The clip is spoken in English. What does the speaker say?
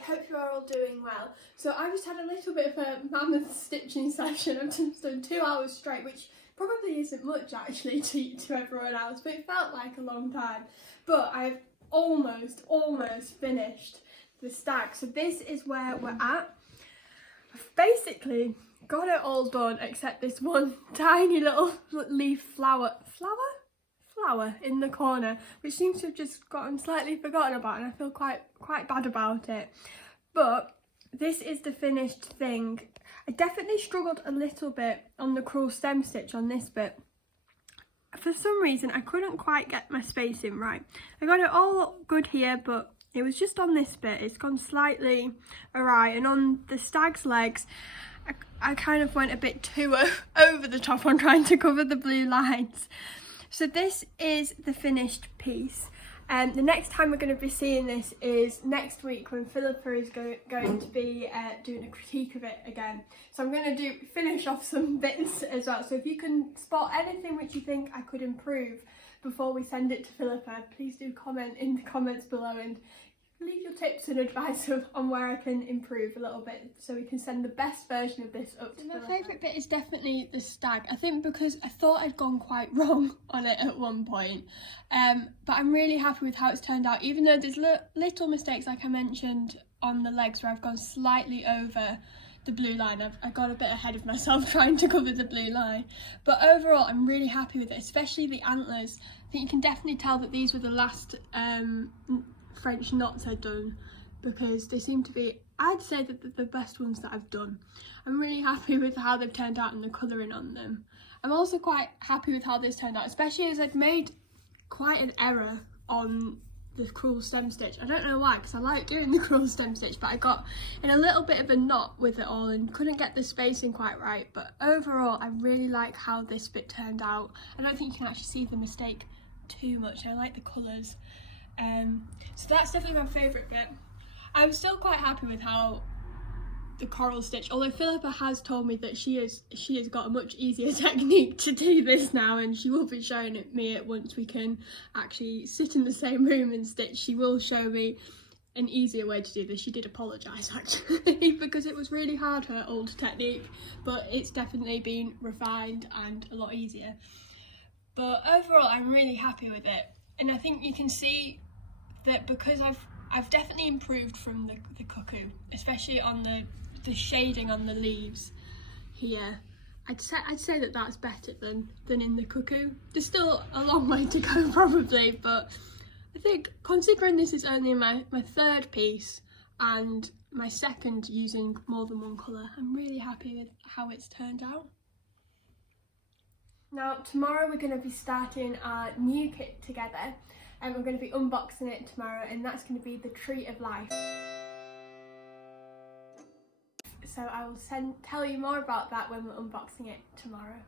hope you are all doing well. So I just had a little bit of a mammoth stitching session. I've just done 2 hours straight, which probably isn't much actually to everyone else, but it felt like a long time. But I've almost finished the stag. So this is where we're at. I've basically got it all done except this one tiny little leaf flower in the corner, which seems to have just gotten slightly forgotten about, and I feel quite bad about it. But this is the finished thing. I definitely struggled a little bit on the crewel stem stitch on this bit. For some reason I couldn't quite get my spacing right. I got it all good here, but it was just on this bit it's gone slightly awry, and on the stag's legs I kind of went a bit too over the top on trying to cover the blue lines. So this is the finished piece. The next time we're going to be seeing this is next week, when Phillip is going to be doing a critique of it again. So I'm going to finish off some bits as well. So if you can spot anything which you think I could improve before we send it to Phillip, please do comment in the comments below and leave your tips and advice on where I can improve a little bit, so we can send the best version of this up to Phillip. My favourite bit is definitely the stag. I think because I thought I'd gone quite wrong on it at one point, but I'm really happy with how it's turned out, even though there's little mistakes like I mentioned on the legs where I've gone slightly over the blue line. I got a bit ahead of myself trying to cover the blue line, but overall I'm really happy with it, especially the antlers. I think you can definitely tell that these were the last French knots I'd done, because they seem to be, I'd say that the best ones that I've done. I'm really happy with how they've turned out and the colouring on them. I'm also quite happy with how this turned out, especially as I'd made quite an error on the crewel stem stitch. I don't know why, because I like doing the crewel stem stitch, but I got in a little bit of a knot with it all and couldn't get the spacing quite right. But overall I really like how this bit turned out. I don't think you can actually see the mistake too much. I like the colours. So that's definitely my favourite bit. I'm still quite happy with how the coral stitch, although Philippa has told me that she has got a much easier technique to do this now, and she will be showing me it once we can actually sit in the same room and stitch. She will show me an easier way to do this. She did apologise actually because it was really hard, her old technique, but it's definitely been refined and a lot easier. But overall I'm really happy with it, and I think you can see that because I've definitely improved from the cuckoo, especially on the shading on the leaves here. I'd say that that's better than in the cuckoo. There's still a long way to go probably, but I think considering this is only my third piece and my second using more than one colour, I'm really happy with how it's turned out. Now tomorrow we're going to be starting our new kit together, and we're going to be unboxing it tomorrow, and that's going to be the Tree of Life. So I will tell you more about that when we're unboxing it tomorrow.